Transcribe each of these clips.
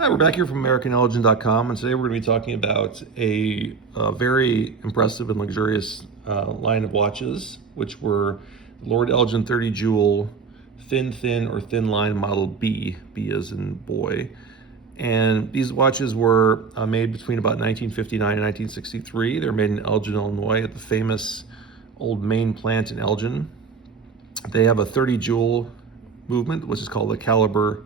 Hi, we're back here from AmericanElgin.com, and today we're going to be talking about a very impressive and luxurious line of watches, which were Lord Elgin 30 Jewel Thin-Thin or Thin Line Model B, B as in boy. And these watches were made between about 1959 and 1963. They're made in Elgin, Illinois at the famous old main plant in Elgin. They have a 30 jewel movement, which is called the caliber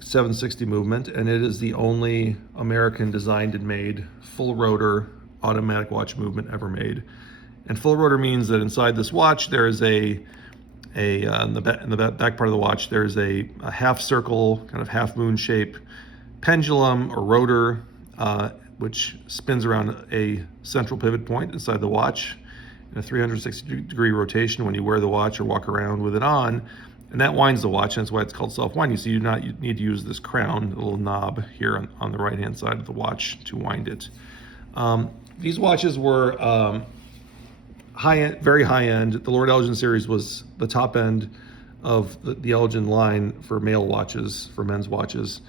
760 movement, and it is the only American designed and made full rotor automatic watch movement ever made. And full rotor means that inside this watch there is in the back part of the watch there's a half circle, kind of half moon shape pendulum or rotor, which spins around a central pivot point inside the watch in a 360-degree rotation when you wear the watch or walk around with it on. And that winds the watch, and that's why it's called self-winding. So you need to use this crown, a little knob here on the right-hand side of the watch to wind it. These watches were high-end, very high-end. The Lord Elgin series was the top end of the Elgin line for male watches, for men's watches.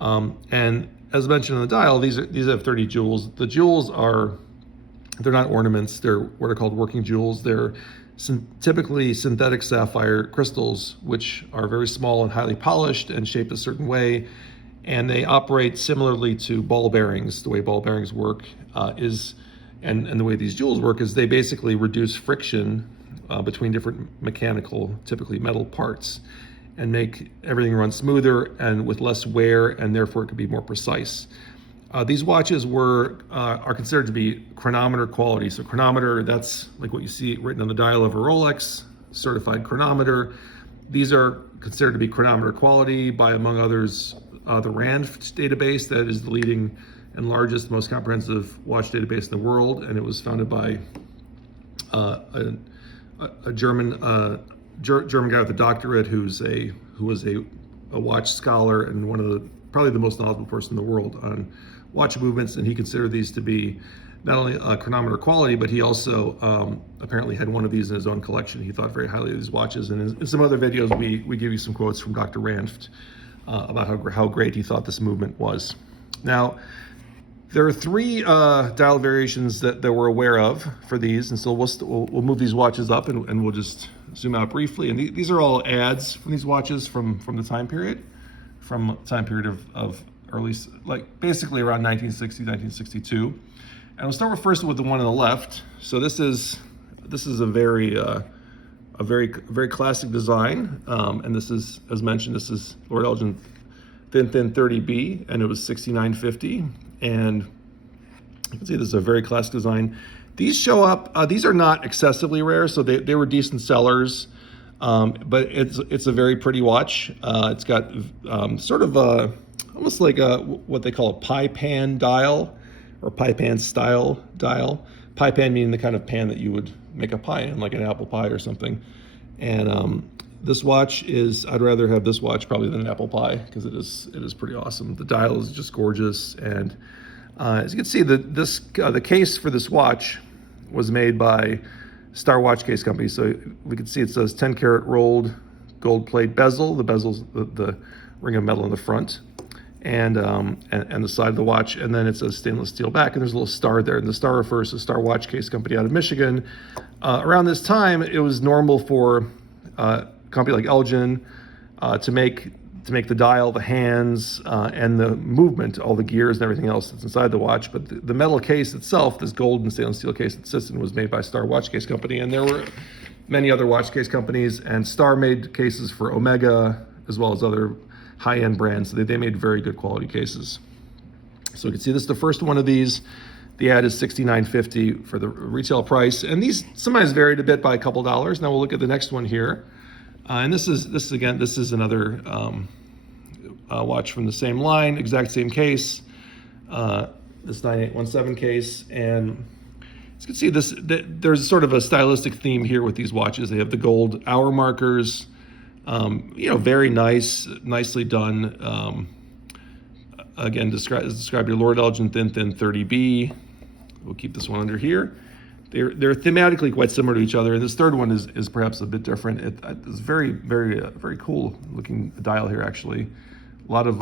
And as mentioned on the dial, these have 30 jewels. The jewels they're not ornaments. They're what are called working jewels. They're typically synthetic sapphire crystals, which are very small and highly polished and shaped a certain way, and they operate similarly to ball bearings. The way ball bearings work and the way these jewels work is they basically reduce friction between different mechanical, typically metal parts, and make everything run smoother and with less wear, and therefore it could be more precise. These watches are considered to be chronometer quality. So chronometer, that's like what you see written on the dial of a Rolex, certified chronometer. These are considered to be chronometer quality by, among others, the RAND database, that is the leading and largest, most comprehensive watch database in the world. And it was founded by a German guy with a doctorate who was a watch scholar and probably the most knowledgeable person in the world on watch movements, and he considered these to be not only chronometer quality, but he also apparently had one of these in his own collection. He thought very highly of these watches, and in some other videos we give you some quotes from Dr. Ranft about how great he thought this movement was. Now, there are three dial variations that we're aware of for these, and so we'll move these watches up and we'll just zoom out briefly. And these are all ads from these watches from the time period of early, like basically around 1960, 1962. And we'll start first with the one on the left. So this is a very classic design, and this is, as mentioned, this is Lord Elgin Thin-Thin 30B, and it was $69.50. And you can see this is a very classic design. These show up. These are not excessively rare, so they were decent sellers. But it's a very pretty watch. It's got sort of almost like what they call a pie pan dial, or pie pan style dial. Pie pan meaning the kind of pan that you would make a pie in, like an apple pie or something. And this watch I'd rather have this watch probably than an apple pie, because it is pretty awesome. The dial is just gorgeous, and as you can see, the case for this watch was made by Star Watch Case Company. So we can see it says 10 karat rolled gold plate bezel. The bezel's the ring of metal in the front, and the side of the watch, and then it says stainless steel back, and there's a little star there, and the star refers to Star Watch Case Company out of Michigan. Around this time, it was normal for a company like Elgin to make the dial, the hands, and the movement, all the gears and everything else that's inside the watch. But the metal case itself, this gold and stainless steel case that sits in, was made by Star Watch Case Company. And there were many other watch case companies, and Star made cases for Omega as well as other high-end brands. So they made very good quality cases. So you can see this is the first one of these. The ad is $69.50 for the retail price. And these sometimes varied a bit by a couple dollars. Now we'll look at the next one here. And this is another watch from the same line, exact same case, this 9817 case. And as you can see, there's sort of a stylistic theme here with these watches. They have the gold hour markers, very nicely done. Again, described your Lord Elgin Thin-Thin 30B. We'll keep this one under here. They're thematically quite similar to each other, and this third one is perhaps a bit different. It's very cool looking dial here, actually. A lot of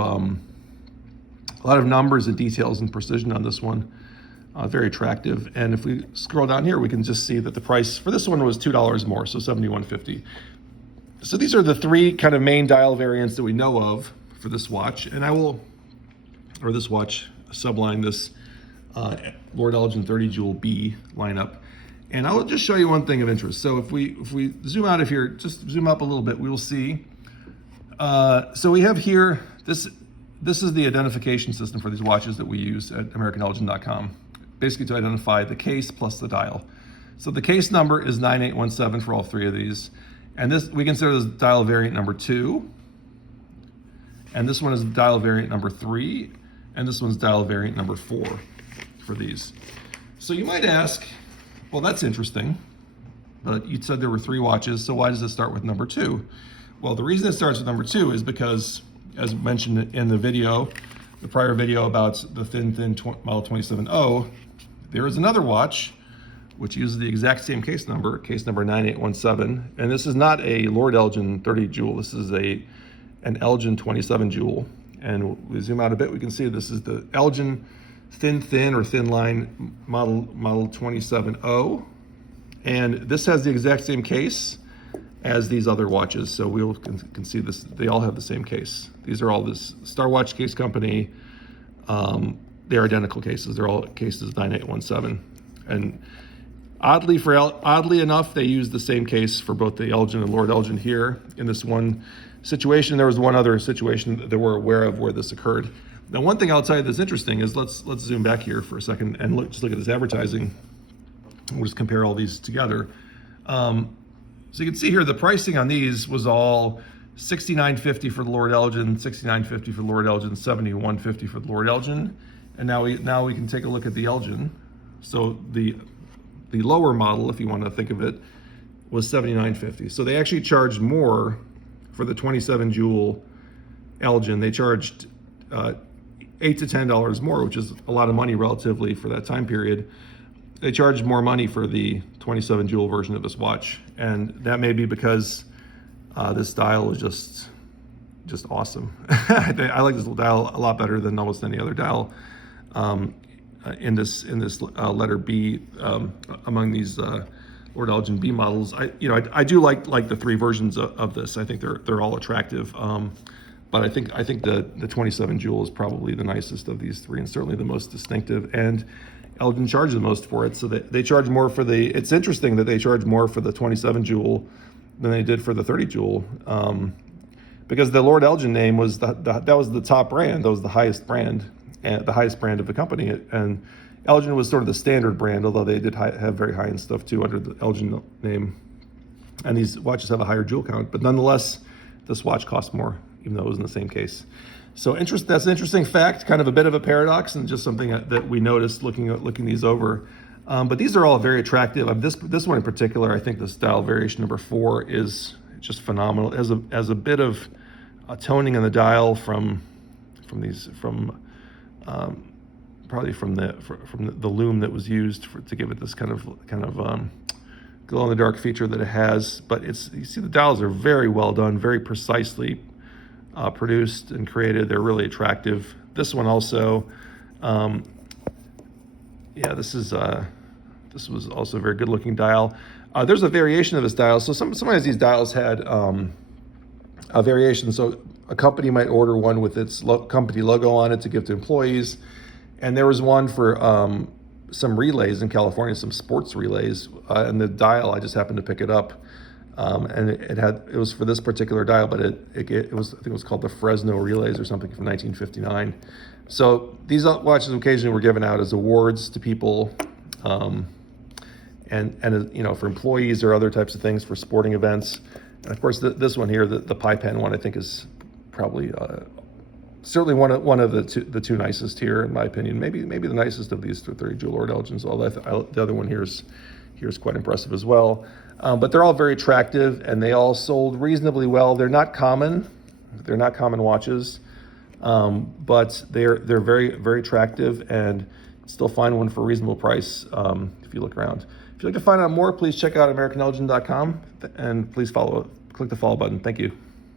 A lot of numbers and details and precision on this one. Very attractive. And if we scroll down here, we can just see that the price for this one was $2 more, so $71.50. So these are the three kind of main dial variants that we know of for this watch. And I will, or this watch subline, this Lord Elgin 30 Jewel B lineup. And I will just show you one thing of interest. So if we zoom out of here, just zoom up a little bit, we will see. So we have here, this is the identification system for these watches that we use at AmericanElgin.com, basically to identify the case plus the dial. So the case number is 9817 for all three of these. And this, we consider this dial variant number 2. And this one is dial variant number 3. And this one's dial variant number 4 for these. So you might ask, well, that's interesting, but you said there were 3 watches, so why does it start with number 2? Well, the reason it starts with number 2 is because, as mentioned in the video, the prior video about the Thin-Thin Model 270, there is another watch which uses the exact same case number 9817, and this is not a Lord Elgin 30 Jewel, this is an Elgin 27 Jewel. And we zoom out a bit, we can see this is the Elgin Thin-Thin or Thin Line model 270, and this has the exact same case as these other watches. So we can see this, they all have the same case. These are all this Star Watch Case Company. They're identical cases. They're all cases 9817. And oddly enough, they use the same case for both the Elgin and Lord Elgin here. In this one situation, there was one other situation that we're aware of where this occurred. Now, one thing I'll tell you that's interesting is let's zoom back here for a second and just look at this advertising. We'll just compare all these together. So you can see here the pricing on these was all $69.50 for the Lord Elgin, $69.50 for the Lord Elgin, $71.50 for the Lord Elgin, and now we can take a look at the Elgin. So the lower model, if you want to think of it, was $79.50. So they actually charged more for the 27 Jewel Elgin. They charged $8 to $10 more, which is a lot of money relatively for that time period. They charged more money for the 27 Jewel version of this watch, and that may be because this dial is just awesome. I like this dial a lot better than almost any other dial in this letter B among these Lord Elgin B models. I do like the 3 versions of this. I think they're all attractive. But I think the 27 Jewel is probably the nicest of these 3 and certainly the most distinctive. And Elgin charges the most for it, so they charge more for the. It's interesting that they charge more for the 27 Jewel than they did for the 30 Jewel, because the Lord Elgin name was that was the top brand, that was the highest brand, and the highest brand of the company. And Elgin was sort of the standard brand, although they did have very high-end stuff too under the Elgin name. And these watches have a higher jewel count, but nonetheless, this watch costs more, even though it was in the same case. So that's an interesting fact, kind of a bit of a paradox, and just something that we noticed looking these over. But these are all very attractive. This one in particular, I think the style variation number 4 is just phenomenal. As a bit of toning in the dial from probably from the lume that was used to give it this kind of glow in the dark feature that it has. But you see the dials are very well done, very precisely produced and created. They're really attractive. This one also, this was also a very good looking dial. There's a variation of this dial. So sometimes these dials had a variation. So a company might order one with its company logo on it to give to employees. And there was one for some relays in California, some sports relays, and the dial, I just happened to pick it up. And it was for this particular dial, but it was, I think it was called the Fresno Relays or something from 1959. So these watches occasionally were given out as awards to people, and for employees or other types of things for sporting events. And of course, this one here, the Pi Pen one, I think is probably certainly one of the two nicest here, in my opinion. Maybe the nicest of these 30 Jewel Lord Elgins. Although the other one here is quite impressive as well. But they're all very attractive, and they all sold reasonably well. They're not common. They're not common watches, but they're very, very attractive, and still find one for a reasonable price if you look around. If you'd like to find out more, please check out AmericanElgin.com, and please click the follow button. Thank you.